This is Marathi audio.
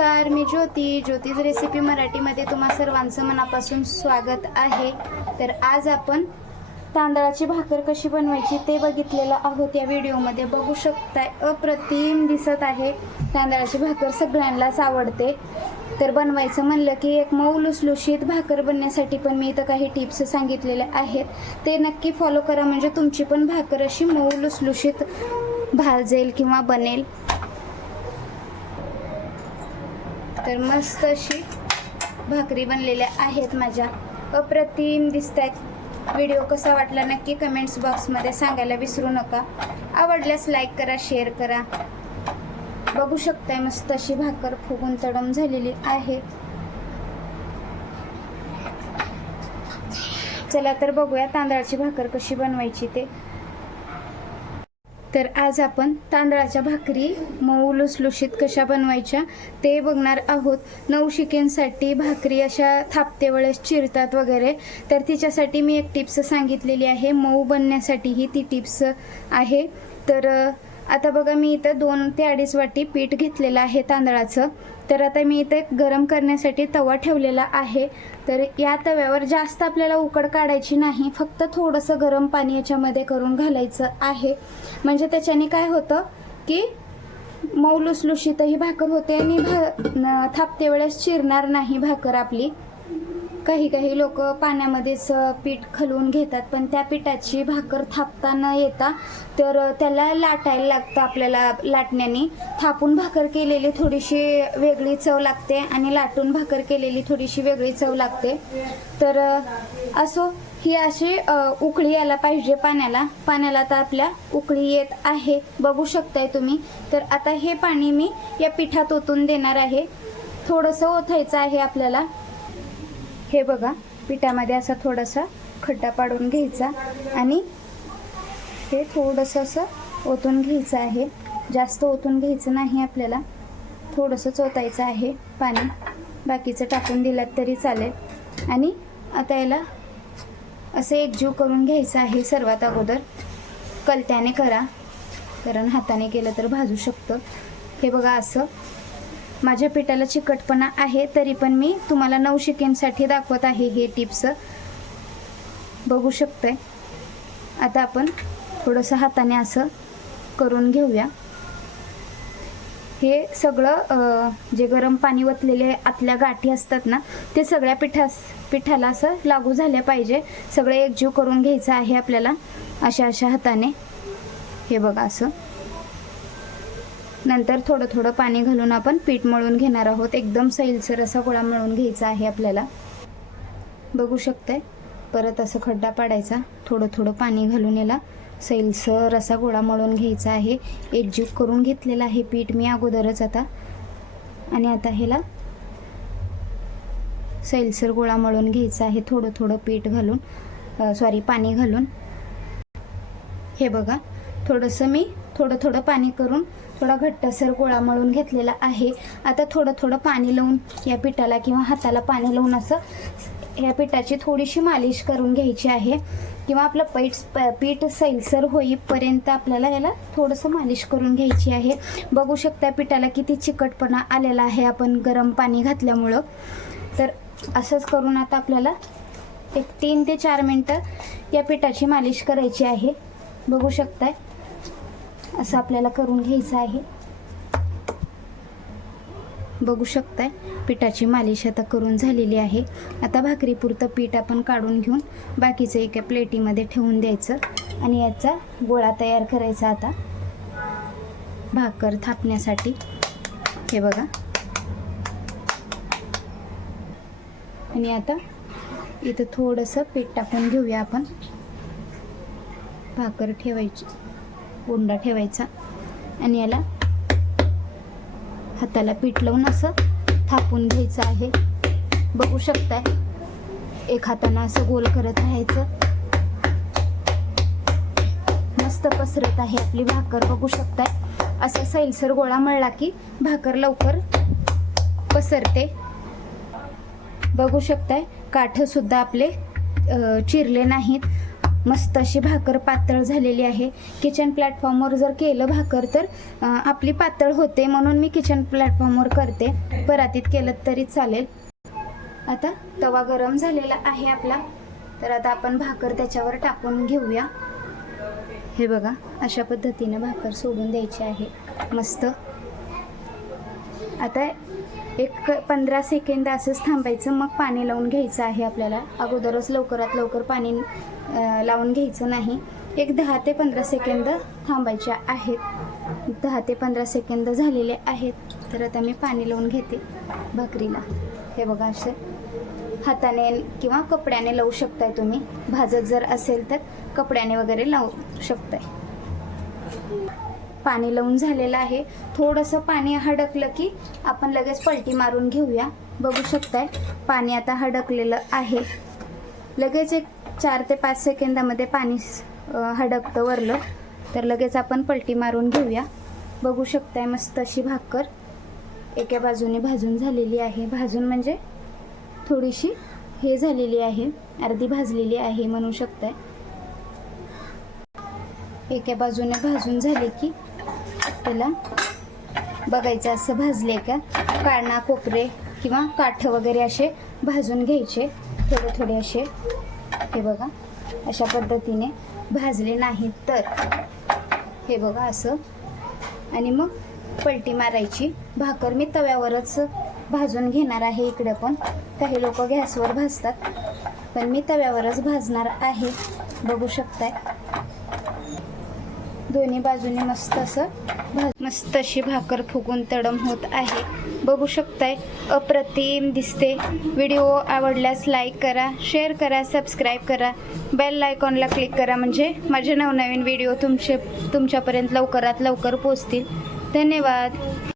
नमस्कार मी ज्योती. ज्योतीज रेसिपी मराठीमध्ये तुम्हा सर्वांचं मनापासून स्वागत आहे. तर आज आपण तांदळाची भाकर कशी बनवायची ते बघितलेलं आहोत. या व्हिडिओमध्ये बघू शकताय अप्रतिम दिसत आहे. तांदळाची भाकर सगळ्यांनाच आवडते. तर बनवायचं म्हणलं की एक मऊ लुसलुशीत भाकर बनण्यासाठी पण मी इथं काही टिप्स सांगितलेले आहेत. ते नक्की फॉलो करा. म्हणजे तुमची पण भाकर अशी मऊ लुसलुशीत भाजेल किंवा बनेल. तर मस्त अशी भाकरी बनलेल्या आहेत माझ्या. अप्रतिम दिसत आहेत व्हिडिओ कसा वाटला नक्की कमेंट्स बॉक्समध्ये सांगायला विसरू नका. आवडल्यास लाईक करा शेअर करा. बघू शकताय मस्त अशी भाकर फुगून तडम झालेली आहे. चला तर बघूया तांदळाची भाकर कशी बनवायची ते. तर आज आपण तांदळाच्या भाकरी मऊ लुसलुशीत कशा बनवायच्या ते बघणार आहोत. नऊ शिकेंसाठी भाकरी अशा थापते वेळेस चिरतात वगैरे. तर तिच्यासाठी मी एक टिप्स सांगितलेली आहे. मऊ बनण्यासाठीही ती टिप्स आहे. तर आता बघा मी इथं दोन ते अडीच वाटी पीठ घेतलेलं आहे तांदळाचं. तर आता मी इथे गरम करण्यासाठी तवा ठेवलेला आहे. तर या तव्यावर जास्त आपल्याला उकड काढायची नाही. फक्त थोडंसं गरम पाणी याच्यामध्ये करून घालायचं आहे. म्हणजे त्याच्याने काय होतं की मऊ लुसलुशीतही भाकर होते आणि भा थापते वेळेस चिरणार नाही भाकर आपली. काही काही लोक पाण्यामध्येच पीठ खलवून घेतात पण त्या पिठाची भाकर थापता न येता तर त्याला लाटायला लागतं आपल्याला लाटण्याने. थापून भाकर केलेली थोडीशी वेगळी चव लागते आणि लाटून भाकर केलेली थोडीशी वेगळी चव लागते. तर असो ही अशी उकळी यायला पाहिजे पाण्याला. पाण्याला तर आपल्या उकळी येत आहे. बघू शकताय तुम्ही. तर आता हे पाणी मी या पिठात ओतून देणार आहे. थोडंसं ओतायचं आहे आपल्याला. हे बघा पिठामध्ये असा थोडासा खड्डा पाडून घ्यायचा आणि हे थोडंसं असं ओतून घ्यायचं आहे. जास्त ओतून घ्यायचं नाही आपल्याला. थोडंसं ओतायचं आहे पाणी. बाकीचं टाकून दिलं तरी चालेल. आणि आता याला असं एकजीव करून घ्यायचं आहे सर्वात अगोदर. कलत्याने करा. कारण हाताने केलं तर भाजू शकतं. हे बघा असं माझ्या पिठाला चिकटपणा आहे तरी पण मी तुम्हाला नऊशिकेमसाठी दाखवत आहे हे टिप्स. बघू शकतंय. आता आपण थोडंसं हाताने असं करून घेऊया. हे सगळं जे गरम पाणी वतलेले आतल्या गाठी असतात ना ते सगळ्या पिठास पिठाला असं लागू झाल्या पाहिजे. सगळं एकजीव करून घ्यायचं आहे आपल्याला अशा अशा हाताने. हे बघा असं. नंतर थोडं थोडं पाणी घालून आपण पीठ मळून घेणार आहोत. एकदम सैलसर असा गोळा मळून घ्यायचा आहे आपल्याला. बघू शकते परत असं खड्डा पाडायचा. थोडं थोडं पाणी घालून याला सैलसर असा गोळा मळून घ्यायचा आहे. एकजीव करून घेतलेला आहे पीठ मी अगोदरच आता. आणि आता ह्याला सैलसर गोळा मळून घ्यायचा आहे. थोडं थोडं पीठ घालून सॉरी पाणी घालून. हे बघा. थोडंसं मी थोडं थोडं पाणी करून थोडा घट्टसर गोळा मळून घेतलेला आहे. आता थोडं थोडं पाणी लावून या पिठाला किंवा हाताला पाणी लावून असं या पिठाची थोडीशी मालिश करून घ्यायची आहे. किंवा आपलं पीठ पीठ सैलसर होईपर्यंत आपल्याला याला थोडंसं मालिश करून घ्यायची आहे. बघू शकता पिठाला किती चिकटपणा आलेला आहे आपण गरम पाणी घातल्यामुळं. तर असंच करून आता आपल्याला एक तीन ते चार मिनटं या पिठाची मालिश करायची आहे. बघू शकताय. असं आपल्याला करून घ्यायचं आहे. बघू शकताय पिठाची मालिश आता करून झालेली आहे. आता भाकरीपुरतं पीठ आपण काढून घेऊन बाकीचं एका प्लेटीमध्ये ठेवून द्यायचं आणि याचा गोळा तयार करायचा आता. भाकर थापण्यासाठी. हे बघा. आणि आता इथं थोडंसं पीठ टाकून घेऊया आपण. भाकर ठेवायची. उंडा ठेवायचा. आणि याला हाताला पीठ लावून असं थापून घ्यायचं आहे. बघू शकताय एक हातानं असं गोल करत राहायचं. मस्त पसरत आहे आपली भाकर बघू शकताय. असं सैलसर गोळा मळला की भाकर लवकर पसरते. बघू शकताय काठ सुद्धा आपले चिरले नाहीत. मस्त अशी भाकर पातळ झालेली आहे. किचन प्लॅटफॉर्मवर जर केलं भाकर तर आपली पातळ होते म्हणून मी किचन प्लॅटफॉर्मवर करते. परातीत केलं तरी चालेल. आता तवा गरम झालेला आहे आपला. तर आता आपण भाकर त्याच्यावर टाकून घेऊया. हे बघा अशा पद्धतीने भाकर सोडून द्यायची आहे. मस्त. आता एक पंधरा सेकंद असंच थांबायचं मग पाणी लावून घ्यायचं आहे आपल्याला. अगोदरच लवकरात लवकर पाणी लावून घ्यायचं नाही. एक दहा ते पंधरा सेकंद थांबायच्या आहेत. दहा ते पंधरा सेकंद झालेले आहेत. तर आता मी पाणी लावून घेते भाकरीला. हे बघा असे. हाताने किंवा कपड्याने लावू शकताय तुम्ही. भाजत जर असेल तर कपड्याने वगैरे लावू शकताय. पाणी लावून झालेलं आहे. थोडंसं पाणी हडकलं की आपण लगेच पलटी मारून घेऊया. बघू शकताय पाणी आता हडकलेलं आहे. लगेच एक चार ते पाच सेकंदामध्ये पाणी हडकतं वरलं. तर लगेच आपण पलटी मारून घेऊया. बघू शकताय मस्त अशी भाकर एका बाजूने भाजून झालेली आहे. भाजून म्हणजे थोडीशी हे झालेली आहे. अर्धी भाजलेली आहे म्हणू शकताय. एका बाजूने भाजून झाले की त्याला बघायचं असं भाजले का? काना कोपरे किंवा काठ वगैरे असे भाजून घ्यायचे. थोडे थोडे असे. हे बघा अशा पद्धतीने भाजले नाहीत तर. हे बघा असं. आणि मग पलटी मारायची. भाकर मी तव्यावरच भाजून घेणार आहे इकडे पण. काही लोक गॅसवर भाजतात पण मी तव्यावरच भाजणार आहे. बघू शकताय. दोन्ही बाजूने मस्त असं भा मस्त अशी भाकर फुगून तडम होत आहे. बघू शकताय अप्रतिम दिसते. व्हिडिओ आवडल्यास लाईक करा शेअर करा सबस्क्राईब करा. बेल आयकॉनला क्लिक करा म्हणजे माझे नवनवीन व्हिडिओ तुमचे तुमच्यापर्यंत लवकरात लवकर पोचतील धन्यवाद.